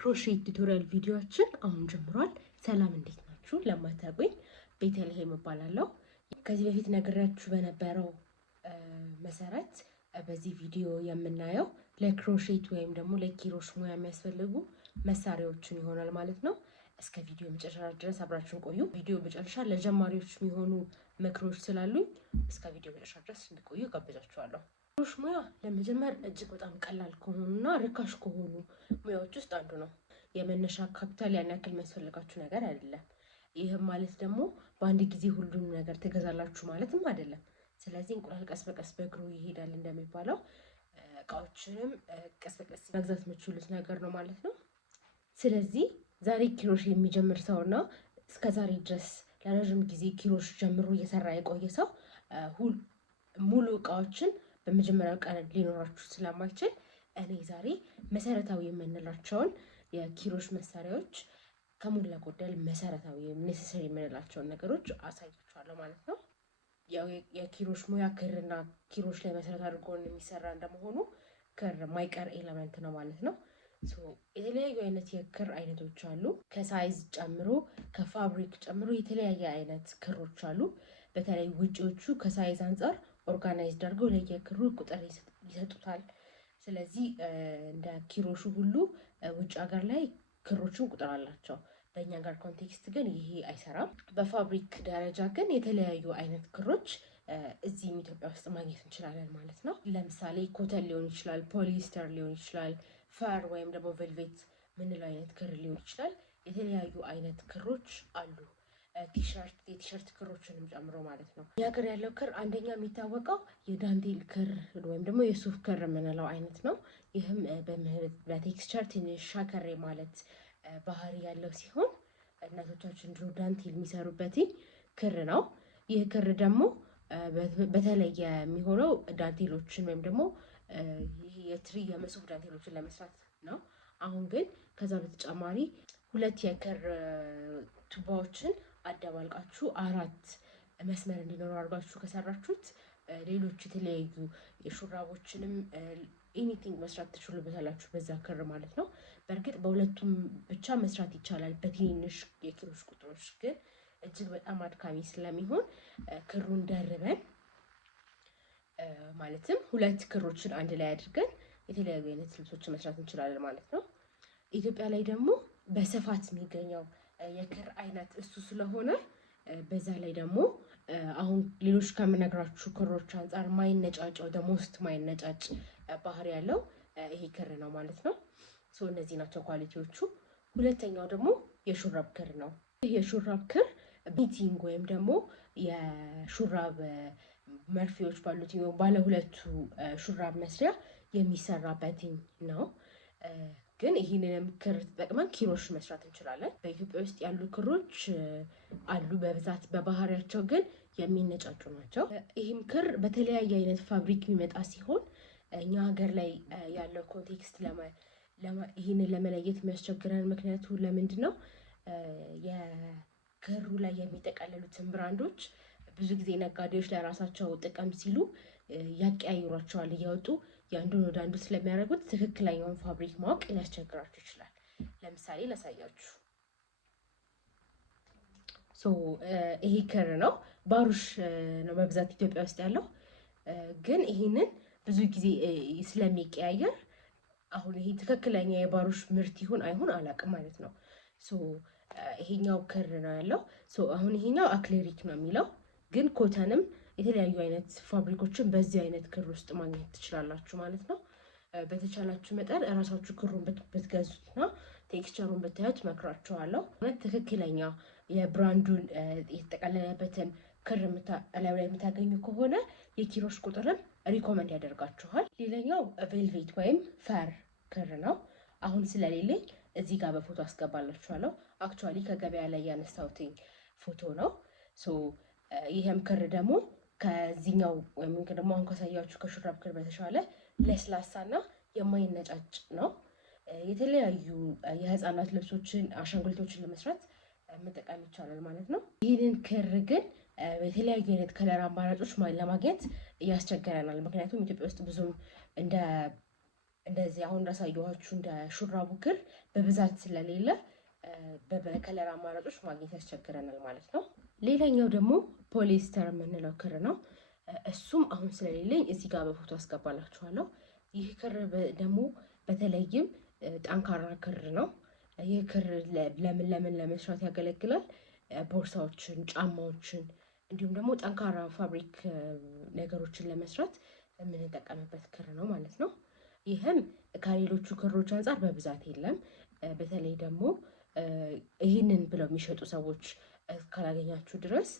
የክሮሼት ቱቶሪያል ቪዲዮአችን አሁን ጀምሯል። ሰላም እንዴት ናችሁ? ለማታውቁኝ ቤተልሔም እባላለሁ። ከዚህ በፊት ነግሬያችሁ በነበረው መሰረት በዚህ ቪዲዮ የምናየው ለክሮሼት ወይም ደግሞ ለኪሮሽ ሙያ የሚያስፈልጉ መሳሪያዎችን ይሆናል ማለት ነው። እስከ ቪዲዮ መጨረሻ ድረስ አብራችሁን ቆዩ። ቪዲዮ መጨረሻ ለጀማሪዎች የሚሆኑ ምክሮች ስላሉኝ እስከ ቪዲዮ መጨረሻ ድረስ እንድትቆዩ ጋብዛችኋለሁ። ክሮሽ ሙያ ለመጀመር እጅግ በጣም ቀላል ከሆኑና ርካሽ ከሆኑ ሙያዎች ውስጥ አንዱ ነው። የመነሻ ካፒታል ያን ያክል የሚያስፈልጋችሁ ነገር አይደለም። ይህም ማለት ደግሞ በአንድ ጊዜ ሁሉንም ነገር ትገዛላችሁ ማለትም አይደለም። ስለዚህ እንቁላል ቀስ በቀስ በእግሩ ይሄዳል እንደሚባለው እቃዎችንም ቀስ በቀስ መግዛት የምትችሉት ነገር ነው ማለት ነው። ስለዚህ ዛሬ ኪሮሽ የሚጀምር ሰውና እስከ ዛሬ ድረስ ለረዥም ጊዜ ኪሮሽ ጀምሮ እየሰራ የቆየ ሰው ሙሉ እቃዎችን በመጀመሪያው ቀን ሊኖራችሁ ስለማይችል እኔ ዛሬ መሰረታዊ የምንላቸውን የኪሮሽ መሳሪያዎች ከሞላ ጎደል መሰረታዊ ኔሴሰሪ የምንላቸውን ነገሮች አሳያችኋለሁ ማለት ነው። ያው የኪሮሽ ሙያ ክርና ኪሮሽ ላይ መሰረት አድርጎ የሚሰራ እንደመሆኑ ክር ማይቀር ኤሌመንት ነው ማለት ነው። የተለያዩ አይነት የክር አይነቶች አሉ። ከሳይዝ ጨምሮ ከፋብሪክ ጨምሮ የተለያየ አይነት ክሮች አሉ። በተለይ ውጪዎቹ ከሳይዝ አንጻር ኦርጋናይዝድ አድርገው ለየክሩ ቁጥር ይሰጡታል። ስለዚህ እንደ ኪሮሹ ሁሉ ውጭ ሀገር ላይ ክሮችን ቁጥር አላቸው። በእኛ ጋር ኮንቴክስት ግን ይሄ አይሰራም። በፋብሪክ ደረጃ ግን የተለያዩ አይነት ክሮች እዚህም ኢትዮጵያ ውስጥ ማግኘት እንችላለን ማለት ነው። ለምሳሌ ኮተን ሊሆን ይችላል፣ ፖሊስተር ሊሆን ይችላል፣ ፈር ወይም ደግሞ ቬልቬት ምንለው አይነት ክር ሊሆን ይችላል። የተለያዩ አይነት ክሮች አሉ። የቲሸርት ክሮችንም ጨምሮ ማለት ነው። የሀገር ያለው ክር አንደኛ የሚታወቀው የዳንቴል ክር ወይም ደግሞ የሱፍ ክር የምንለው አይነት ነው። ይህም በቴክስቸር ትንሽ ሻከሬ ማለት ባህሪ ያለው ሲሆን እናቶቻችን ድሮ ዳንቴል የሚሰሩበት ክር ነው። ይህ ክር ደግሞ በተለየ የሚሆነው ዳንቴሎችን ወይም ደግሞ የትሪ የመሶብ ዳንቴሎችን ለመስራት ነው። አሁን ግን ከዛ በተጨማሪ ሁለት የክር ቱባዎችን አደባልቃችሁ አራት መስመር እንዲኖሩ አድርጋችሁ ከሰራችሁት ሌሎች የተለያዩ የሹራቦችንም ኤኒቲንግ መስራት ትችሉበታላችሁ በዛ ክር ማለት ነው። በእርግጥ በሁለቱም ብቻ መስራት ይቻላል። በትንንሽ የኪሮሽ ቁጥሮች ግን እጅግ በጣም አድካሚ ስለሚሆን ክሩን ደርበን ማለትም ሁለት ክሮችን አንድ ላይ አድርገን የተለያዩ አይነት ልብሶችን መስራት እንችላለን ማለት ነው። ኢትዮጵያ ላይ ደግሞ በስፋት የሚገኘው የክር አይነት እሱ ስለሆነ በዛ ላይ ደግሞ አሁን ሌሎች ከምነግራችሁ ክሮች አንጻር ማይነጫጫው ደሞስት ማይነጫጭ ባህሪ ያለው ይሄ ክር ነው ማለት ነው። እነዚህ ናቸው ኳሊቲዎቹ። ሁለተኛው ደግሞ የሹራብ ክር ነው። ይህ የሹራብ ክር ቢቲንግ ወይም ደግሞ የሹራብ መርፌዎች ባሉት ባለ ሁለቱ ሹራብ መስሪያ የሚሰራበት ነው። ግን ይህንንም ክር ተጠቅመን ኪሮሽ መስራት እንችላለን። በኢትዮጵያ ውስጥ ያሉ ክሮች አሉ በብዛት በባህሪያቸው ግን የሚነጫጩ ናቸው። ይህም ክር በተለያየ አይነት ፋብሪክ የሚመጣ ሲሆን እኛ ሀገር ላይ ያለው ኮንቴክስት ይህንን ለመለየት የሚያስቸግረን ምክንያቱ ለምንድን ነው? የክሩ ላይ የሚጠቀለሉትን ብራንዶች ብዙ ጊዜ ነጋዴዎች ለራሳቸው ጥቅም ሲሉ ያቀያይሯቸዋል እያወጡ የአንዱን ወደ አንዱ ስለሚያደርጉት ትክክለኛውን ፋብሪክ ማወቅ ሊያስቸግራችሁ ይችላል። ለምሳሌ ላሳያችሁ። ይሄ ክር ነው፣ ባሩሽ ነው በብዛት ኢትዮጵያ ውስጥ ያለው። ግን ይሄንን ብዙ ጊዜ ስለሚቀያየር አሁን ይሄ ትክክለኛ የባሩሽ ምርት ይሁን አይሁን አላውቅም ማለት ነው። ይሄኛው ክር ነው ያለው። አሁን ይሄኛው አክሌሪክ ነው የሚለው፣ ግን ኮተንም የተለያዩ አይነት ፋብሪኮችን በዚህ አይነት ክር ውስጥ ማግኘት ትችላላችሁ ማለት ነው። በተቻላችሁ መጠን እራሳችሁ ክሩን ብትገዙትና ቴክስቸሩን ብታዩት መክራችኋለሁ። ትክክለኛ የብራንዱን የተጠቀለለበትን ክር ላይ የምታገኙ ከሆነ የኪሮሽ ቁጥርን ሪኮመንድ ያደርጋችኋል። ሌላኛው ቬልቬት ወይም ፈር ክር ነው። አሁን ስለሌለኝ እዚህ ጋር በፎቶ አስገባላችኋለሁ። አክቹዋሊ ከገበያ ላይ ያነሳሁትኝ ፎቶ ነው። ይህም ክር ደግሞ ከዚህኛው ወይም ደግሞ አሁን ካሳያችሁ ከሹራብ ክር በተሻለ ለስላሳና የማይነጫጭ ነው። የተለያዩ የህፃናት ልብሶችን አሻንጉሊቶችን ለመስራት መጠቀም ይቻላል ማለት ነው። ይህንን ክር ግን የተለያዩ አይነት ከለር አማራጮች ለማግኘት ያስቸግረናል። ምክንያቱም ኢትዮጵያ ውስጥ ብዙም እንደዚህ አሁን እንዳሳየኋችሁ እንደ ሹራቡ ክር በብዛት ስለሌለ በከለር አማራጮች ማግኘት ያስቸግረናል ማለት ነው። ሌላኛው ደግሞ ፖሊስተር የምንለው ክር ነው። እሱም አሁን ስለሌለኝ እዚህ ጋር በፎቶ አስገባላችኋለሁ። ይህ ክር ደግሞ በተለይም ጠንካራ ክር ነው። ይህ ክር ለምን ለመስራት ያገለግላል? ቦርሳዎችን፣ ጫማዎችን እንዲሁም ደግሞ ጠንካራ ፋብሪክ ነገሮችን ለመስራት የምንጠቀምበት ክር ነው ማለት ነው። ይህም ከሌሎቹ ክሮች አንጻር በብዛት የለም። በተለይ ደግሞ ይህንን ብለው የሚሸጡ ሰዎች ካላገኛችሁ ድረስ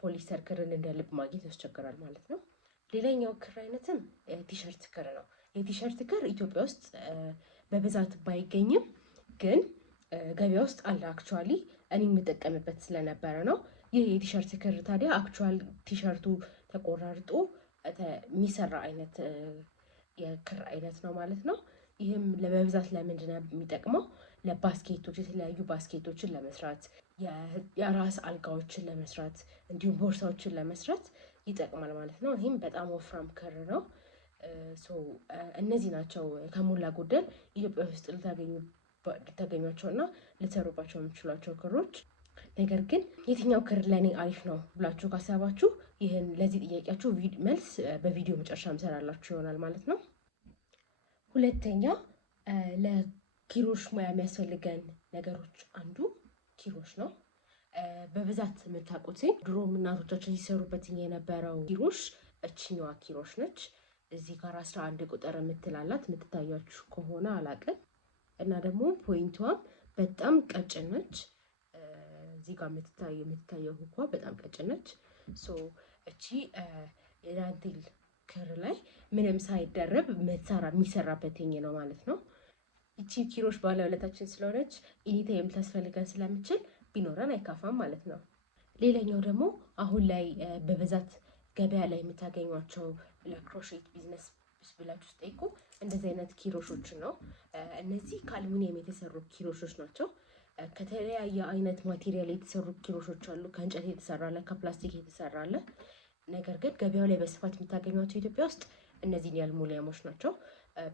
ፖሊስተር ክርን እንደ ልብ ማግኘት ያስቸግራል ማለት ነው። ሌላኛው ክር አይነትም ቲሸርት ክር ነው። የቲሸርት ክር ኢትዮጵያ ውስጥ በብዛት ባይገኝም ግን ገበያ ውስጥ አለ። አክቹዋሊ እኔ የምጠቀምበት ስለነበረ ነው። ይህ የቲሸርት ክር ታዲያ አክቹዋል ቲሸርቱ ተቆራርጦ የሚሰራ አይነት የክር አይነት ነው ማለት ነው። ይህም በብዛት ለምንድን ነው የሚጠቅመው? ለባስኬቶች፣ የተለያዩ ባስኬቶችን ለመስራት፣ የራስ አልጋዎችን ለመስራት እንዲሁም ቦርሳዎችን ለመስራት ይጠቅማል ማለት ነው። ይህም በጣም ወፍራም ክር ነው። እነዚህ ናቸው ከሞላ ጎደል ኢትዮጵያ ውስጥ ልታገኟቸው እና ልትሰሩባቸው የምችሏቸው ክሮች። ነገር ግን የትኛው ክር ለእኔ አሪፍ ነው ብላችሁ ካሰባችሁ ይህን ለዚህ ጥያቄያችሁ መልስ በቪዲዮ መጨረሻ ምሰራላችሁ ይሆናል ማለት ነው። ሁለተኛ ለኪሮሽ ሙያ የሚያስፈልገን ነገሮች አንዱ ኪሮሽ ነው። በብዛት የምታውቁት ድሮ እናቶቻችን ሲሰሩበት የነበረው ኪሮሽ እችኛዋ ኪሮሽ ነች። እዚህ ጋር 11 ቁጥር የምትላላት የምትታያችሁ ከሆነ አላቅም። እና ደግሞ ፖይንቷም በጣም ቀጭን ነች። እዚህ ጋር የምትታየው ሁኳ በጣም ቀጭን ነች። እቺ የዳንቴል ክር ላይ ምንም ሳይደረብ የሚሰራበት ነው ማለት ነው። እቺ ኪሮሽ ባለውለታችን ስለሆነች ኢኒታይም ልታስፈልገን ስለምችል ቢኖረን አይካፋም ማለት ነው። ሌላኛው ደግሞ አሁን ላይ በብዛት ገበያ ላይ የምታገኟቸው ለክሮሼት ቢዝነስ ብላችሁ ስጠይቁ እንደዚህ አይነት ኪሮሾችን ነው። እነዚህ ከአልሙኒየም የተሰሩ ኪሮሾች ናቸው። ከተለያየ አይነት ማቴሪያል የተሰሩ ኪሮሾች አሉ። ከእንጨት የተሰራ አለ፣ ከፕላስቲክ የተሰራ አለ። ነገር ግን ገበያው ላይ በስፋት የምታገኟቸው ኢትዮጵያ ውስጥ እነዚህን የአልሙኒየሞች ናቸው።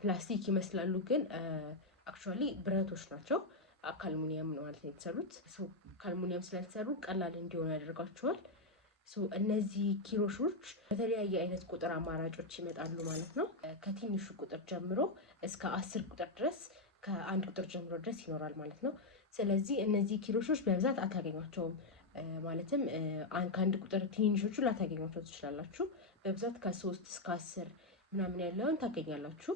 ፕላስቲክ ይመስላሉ ግን አክቹዋሊ ብረቶች ናቸው። ከአልሙኒየም ነው ማለት ነው የተሰሩት። ከአልሙኒየም ስለተሰሩ ቀላል እንዲሆኑ ያደርጋቸዋል። እነዚህ ኪሮሾች በተለያየ አይነት ቁጥር አማራጮች ይመጣሉ ማለት ነው። ከትንሹ ቁጥር ጀምሮ እስከ 10 ቁጥር ድረስ ከአንድ ቁጥር ጀምሮ ድረስ ይኖራል ማለት ነው። ስለዚህ እነዚህ ኪሮሾች በብዛት አታገኟቸውም። ማለትም ከአንድ ቁጥር ትንንሾቹ ላታገኟቸው ትችላላችሁ። በብዛት ከ3 እስከ 10 ምናምን ያለውን ታገኛላችሁ።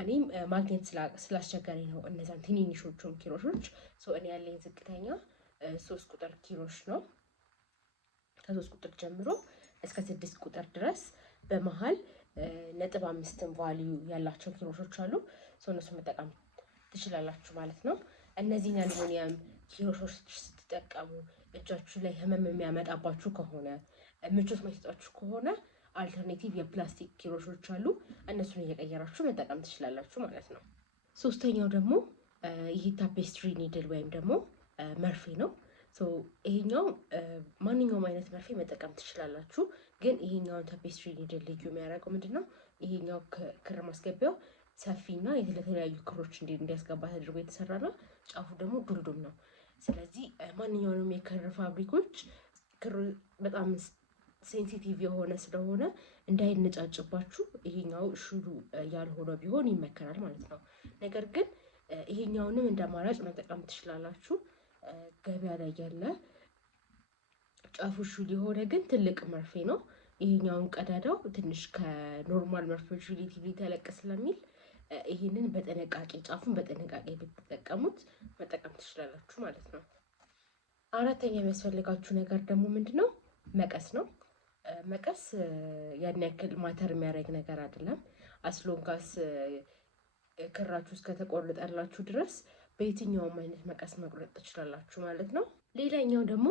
እኔም ማግኘት ስላስቸገረኝ ነው እነዛን ትንንሾቹን ኪሮሾች። እኔ ያለኝ ዝቅተኛ 3 ቁጥር ኪሮሽ ነው። ከ3 ቁጥር ጀምሮ እስከ 6 ቁጥር ድረስ በመሃል 5 ቫልዩ ያላቸው ኪሮሾች አሉ። እነሱ መጠቀም ትችላላችሁ ማለት ነው። እነዚህን አልሙኒየም ኪሮሾች ስትጠቀሙ እጃችሁ ላይ ህመም የሚያመጣባችሁ ከሆነ፣ ምቾት ማይሰጣችሁ ከሆነ አልተርኔቲቭ የፕላስቲክ ኪሮሾች አሉ። እነሱን እየቀየራችሁ መጠቀም ትችላላችሁ ማለት ነው። ሶስተኛው ደግሞ ይሄ ታፔስትሪ ኒድል ወይም ደግሞ መርፌ ነው። ይሄኛው ማንኛውም አይነት መርፌ መጠቀም ትችላላችሁ። ግን ይሄኛውን ታፔስትሪ ኒድል ልዩ የሚያደርገው ምንድነው? ይሄኛው ክር ማስገቢያው ሰፊና የተለያዩ ክሮች እንዲያስገባ ተደርጎ የተሰራ ነው። ጫፉ ደግሞ ዱልዱም ነው። ስለዚህ ማንኛውንም የክር ፋብሪኮች ክር በጣም ሴንሲቲቭ የሆነ ስለሆነ እንዳይነጫጭባችሁ ይሄኛው ሹሉ ያልሆነ ቢሆን ይመከራል ማለት ነው። ነገር ግን ይሄኛውንም እንደ አማራጭ መጠቀም ትችላላችሁ። ገበያ ላይ ያለ ጫፉ ሹል የሆነ ግን ትልቅ መርፌ ነው። ይሄኛውን ቀዳዳው ትንሽ ከኖርማል መርፌዎች ሪሌቲቭሊ ተለቅ ስለሚል ይሄንን በጥንቃቄ ጫፉን በጥንቃቄ ብትጠቀሙት መጠቀም ትችላላችሁ ማለት ነው። አራተኛ የሚያስፈልጋችሁ ነገር ደግሞ ምንድነው? መቀስ ነው። መቀስ ያን ያክል ማተር የሚያደርግ ነገር አይደለም። አስሎንጋስ ክራችሁ እስከተቆረጠላችሁ ድረስ በየትኛውም አይነት መቀስ መቁረጥ ትችላላችሁ ማለት ነው። ሌላኛው ደግሞ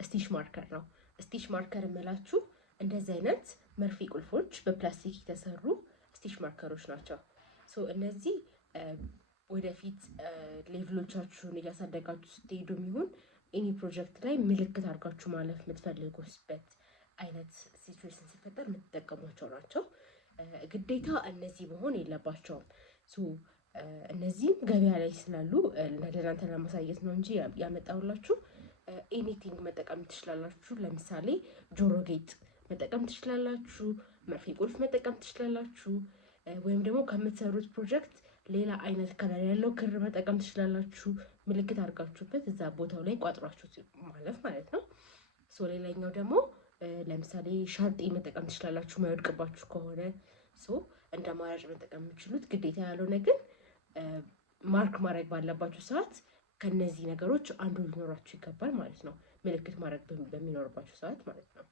ስቲች ማርከር ነው። ስቲች ማርከር የምላችሁ እንደዚህ አይነት መርፌ ቁልፎች በፕላስቲክ የተሰሩ ስቲች ማርከሮች ናቸው። እነዚህ ወደፊት ሌቭሎቻችሁን እያሳደጋችሁ ስትሄዱ የሚሆን ኤኒ ፕሮጀክት ላይ ምልክት አድርጋችሁ ማለፍ የምትፈልጉበት አይነት ሲቹዌሽን ሲፈጠር የምትጠቀሟቸው ናቸው። ግዴታ እነዚህ መሆን የለባቸውም። እነዚህም ገበያ ላይ ስላሉ ለእናንተ ለማሳየት ነው እንጂ ያመጣሁላችሁ። ኤኒቲንግ መጠቀም ትችላላችሁ። ለምሳሌ ጆሮ ጌጥ መጠቀም ትችላላችሁ፣ መርፌ ቁልፍ መጠቀም ትችላላችሁ፣ ወይም ደግሞ ከምትሰሩት ፕሮጀክት ሌላ አይነት ከለር ያለው ክር መጠቀም ትችላላችሁ። ምልክት አድርጋችሁበት እዛ ቦታው ላይ ቋጥሯችሁ ማለፍ ማለት ነው። ሌላኛው ደግሞ ለምሳሌ ሻርጤ መጠቀም ትችላላችሁ ማይወድቅባችሁ ከሆነ። እንደ አማራጭ መጠቀም የምችሉት ግዴታ ያልሆነ ግን ማርክ ማድረግ ባለባችሁ ሰዓት ከነዚህ ነገሮች አንዱ ሊኖራችሁ ይገባል ማለት ነው። ምልክት ማድረግ በሚኖርባችሁ ሰዓት ማለት ነው።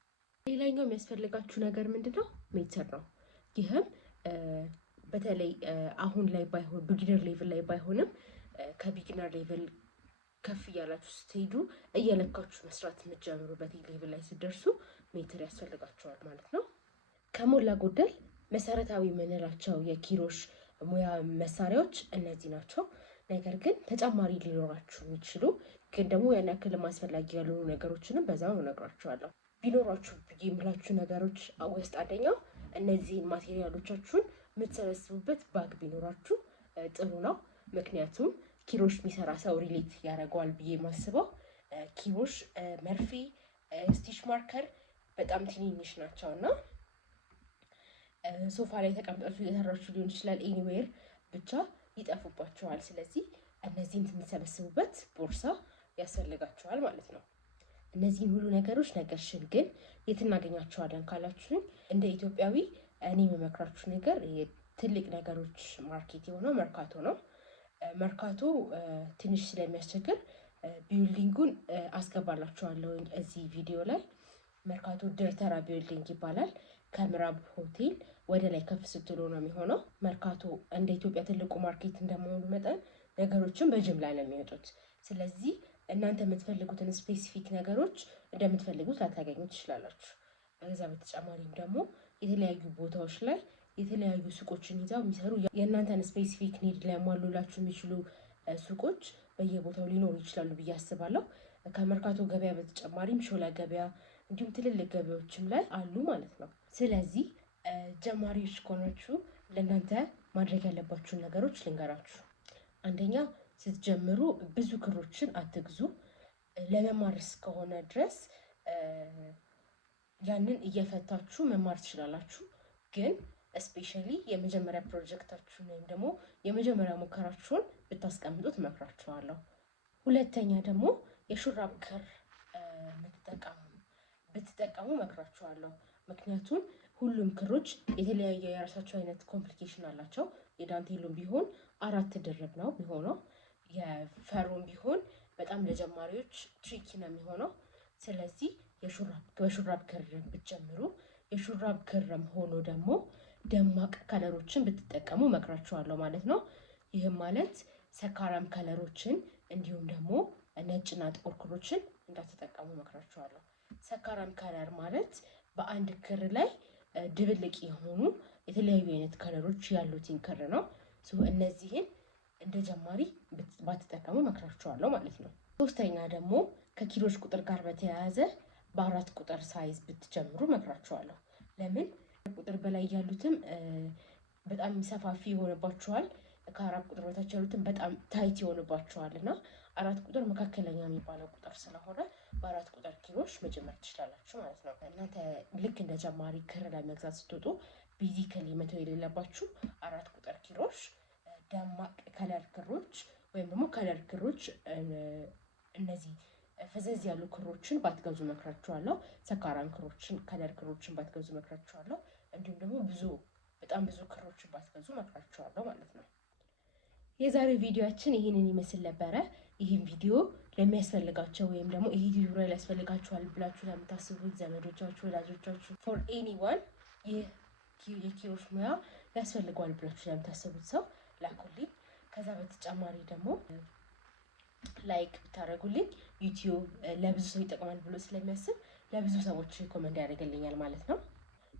ሌላኛው የሚያስፈልጋችሁ ነገር ምንድነው? ሜትር ነው። ይህም በተለይ አሁን ላይ ባይሆን ቢጊነር ሌቭል ላይ ባይሆንም ከቢጊነር ሌቭል ከፍ እያላችሁ ስትሄዱ እየለካችሁ መስራት የምትጀምሩበት ሌቭል ላይ ስትደርሱ ሜትር ያስፈልጋችኋል ማለት ነው። ከሞላ ጎደል መሰረታዊ የምንላቸው የኪሮሽ ሙያ መሳሪያዎች እነዚህ ናቸው። ነገር ግን ተጨማሪ ሊኖራችሁ የሚችሉ ግን ደግሞ ያን ያክል አስፈላጊ ያልሆኑ ነገሮችንም በዛው እነግራችኋለሁ። ቢኖራችሁ ብዬ የምላችሁ ነገሮች ውስጥ አንደኛው እነዚህን ማቴሪያሎቻችሁን የምትሰበስቡበት ባግ ቢኖራችሁ ጥሩ ነው። ምክንያቱም ኪሮሽ የሚሰራ ሰው ሪሌት ያደርገዋል ብዬ የማስበው ኪሮሽ፣ መርፌ፣ ስቲች ማርከር በጣም ትንንሽ ናቸው እና ሶፋ ላይ ተቀምጣችሁ እየሰራችሁ ሊሆን ይችላል። ኤኒዌር ብቻ ይጠፉባችኋል። ስለዚህ እነዚህን የምትሰበስቡበት ቦርሳ ያስፈልጋችኋል ማለት ነው። እነዚህን ሁሉ ነገሮች ነገርሽን ግን የት እናገኛቸዋለን ካላችሁኝ፣ እንደ ኢትዮጵያዊ እኔ የምመክራችሁ ነገር ትልቅ ነገሮች ማርኬት የሆነው መርካቶ ነው። መርካቶ ትንሽ ስለሚያስቸግር ቢልዲንጉን አስገባላችኋለሁ እዚህ ቪዲዮ ላይ። መርካቶ ድርተራ ቢልዲንግ ይባላል። ከምዕራብ ሆቴል ወደ ላይ ከፍ ስትሉ ነው የሚሆነው። መርካቶ እንደ ኢትዮጵያ ትልቁ ማርኬት እንደመሆኑ መጠን ነገሮችን በጅምላ ነው የሚወጡት። ስለዚህ እናንተ የምትፈልጉትን ስፔሲፊክ ነገሮች እንደምትፈልጉት ላታገኙ ትችላላችሁ። በዛ በተጨማሪም ደግሞ የተለያዩ ቦታዎች ላይ የተለያዩ ሱቆችን ይዘው የሚሰሩ የእናንተን ስፔሲፊክ ኒድ ሊያሟሉላችሁ የሚችሉ ሱቆች በየቦታው ሊኖሩ ይችላሉ ብዬ አስባለሁ። ከመርካቶ ገበያ በተጨማሪም ሾላ ገበያ እንዲሁም ትልልቅ ገበያዎችም ላይ አሉ ማለት ነው። ስለዚህ ጀማሪዎች ከሆናችሁ ለእናንተ ማድረግ ያለባችሁን ነገሮች ልንገራችሁ። አንደኛ ስትጀምሩ ብዙ ክሮችን አትግዙ። ለመማር እስከሆነ ድረስ ያንን እየፈታችሁ መማር ትችላላችሁ። ግን እስፔሻሊ የመጀመሪያ ፕሮጀክታችሁን ወይም ደግሞ የመጀመሪያ ሙከራችሁን ብታስቀምጡት እመክራችኋለሁ። ሁለተኛ ደግሞ የሹራብ ክር ብትጠቀሙ እመክራችኋለሁ። ምክንያቱም ሁሉም ክሮች የተለያየ የራሳቸው አይነት ኮምፕሊኬሽን አላቸው። የዳንቴሉም ቢሆን 4 ድርብ ነው የሚሆነው። የፈሩም ቢሆን በጣም ለጀማሪዎች ትሪኪ ነው የሚሆነው። ስለዚህ በሹራብ ክር ብትጀምሩ፣ የሹራብ ክርም ሆኖ ደግሞ ደማቅ ከለሮችን ብትጠቀሙ እመክራችኋለሁ ማለት ነው። ይህም ማለት ሰካራም ከለሮችን እንዲሁም ደግሞ ነጭና ጥቁር ክሮችን እንዳትጠቀሙ እመክራችኋለሁ። ሰካራም ከለር ማለት በአንድ ክር ላይ ድብልቅ የሆኑ የተለያዩ አይነት ከለሮች ያሉትን ክር ነው። እነዚህን እንደ ጀማሪ ባትጠቀሙ እመክራችኋለሁ ማለት ነው። ሶስተኛ ደግሞ ከኪሎች ቁጥር ጋር በተያያዘ በ4 ቁጥር ሳይዝ ብትጀምሩ እመክራችኋለሁ። ለምን ቁጥር በላይ ያሉትም በጣም ሰፋፊ ይሆንባችኋል፣ ከ4 ቁጥር በታች ያሉትም በጣም ታይት ይሆንባችኋል እና 4 ቁጥር መካከለኛ የሚባለው ቁጥር ስለሆነ በ4 ቁጥር ኪሎች መጀመር ትችላላችሁ ማለት ነው። እናንተ ልክ እንደ ጀማሪ ክር ለመግዛት ስትወጡ ቤዚካሊ መተው የሌለባችሁ 4 ቁጥር ኪሎች፣ ደማቅ ከለር ክሮች ወይም ደግሞ ከለር ክሮች፣ እነዚህ ፈዘዝ ያሉ ክሮችን ባትገዙ እመክራችኋለሁ። ሰካራም ክሮችን፣ ከለር ክሮችን ባትገዙ እመክራችኋለሁ። እንዲሁም ደግሞ በጣም ብዙ ክሮችን ባትገዙ እመክራችኋለሁ ማለት ነው። የዛሬው ቪዲዮአችን ይህንን ይመስል ነበረ። ይህን ቪዲዮ ለሚያስፈልጋቸው ወይም ደግሞ ይህ ቱቶሪያል ያስፈልጋችኋል ብላችሁ ለምታስቡት ዘመዶቻችሁ፣ ወዳጆቻችሁ ፎር ኤኒዋን ይህ የኪሮሽ ሙያ ያስፈልገዋል ብላችሁ ለምታስቡት ሰው ላኩልኝ። ከዛ በተጨማሪ ደግሞ ላይክ ብታደርጉልኝ ዩቲዩብ ለብዙ ሰው ይጠቅማል ብሎ ስለሚያስብ ለብዙ ሰዎች ኮመንት ያደርግልኛል ማለት ነው።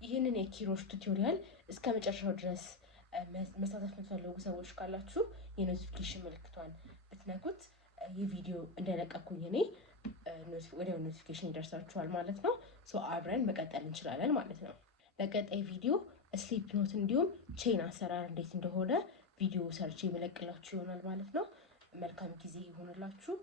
ይህንን የኪሮሽ ቱቶሪያል እስከ መጨረሻው ድረስ መሳተፍ የምትፈልጉ ሰዎች ካላችሁ የኖቲፊኬሽን ምልክቷን ብትነኩት የቪዲዮ እንደለቀኩኝ እኔ ወዲያው ኖቲፊኬሽን ይደርሳችኋል ማለት ነው። አብረን መቀጠል እንችላለን ማለት ነው። በቀጣይ ቪዲዮ ስሊፕ ኖት እንዲሁም ቼን አሰራር እንዴት እንደሆነ ቪዲዮ ሰርች የመለቅላችሁ ይሆናል ማለት ነው። መልካም ጊዜ ይሆንላችሁ።